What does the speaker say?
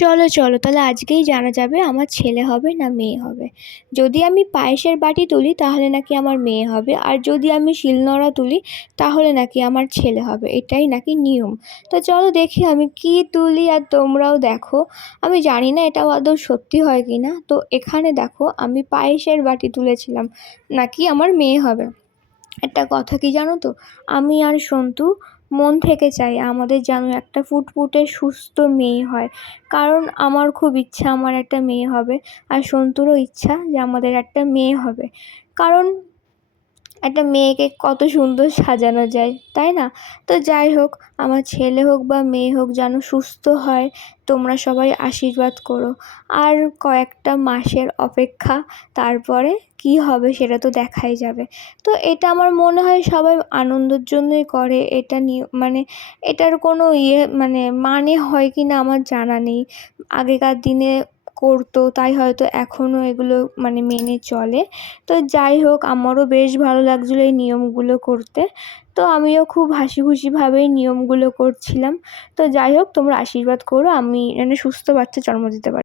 চলো চলো তাহলে আজকেই জানা যাবে আমার ছেলে হবে না মেয়ে হবে। যদি আমি পায়েসের বাটি তুলি তাহলে নাকি আমার মেয়ে হবে, আর যদি আমি শিলনোড়া তুলি তাহলে নাকি আমার ছেলে হবে। এটাই নাকি নিয়ম। তো চলো দেখি আমি কি তুলি, আর তোমরাও দেখো। আমি জানি না এটা আদৌ সত্যি হয় কি না। তো এখানে দেখো আমি পায়েসের বাটি তুলেছিলাম, নাকি আমার মেয়ে হবে। একটা কথা কি জানো তো, আমি আর সন্তু মন থেকে চাই আমাদের যেন একটা ফুটফুটে সুস্থ মেয়ে হয়। কারণ আমার খুব ইচ্ছা আমার একটা মেয়ে হবে, আর সন্তুরও ইচ্ছা যে আমাদের একটা মেয়ে হবে। কারণ একটা মেয়েকে কত সুন্দর সাজানো যায়, তাই না? তো যাই হোক, আমার ছেলে হোক বা মেয়ে হোক যেন সুস্থ হয়, তোমরা সবাই আশীর্বাদ করো। আর কয়েকটা মাসের অপেক্ষা, তারপরে কি হবে সেটা তো দেখাই যাবে। তো এটা আমার মনে হয় সবাই আনন্দের জন্যই করে। এটা নিয়ে মানে এটার কোনো মানে হয় কি না আমার জানা নেই। আগেকার দিনে করতো তাই হয়তো এখনও এগুলো মেনে চলে। তো যাই হোক, আমারও বেশ ভালো লাগছিলো এই নিয়মগুলো করতে। তো আমিও খুব হাসি খুশিভাবেই নিয়মগুলো করছিলাম। তো যাই হোক, তোমরা আশীর্বাদ করো আমি যেন সুস্থ বাচ্চা জন্ম দিতে পারি।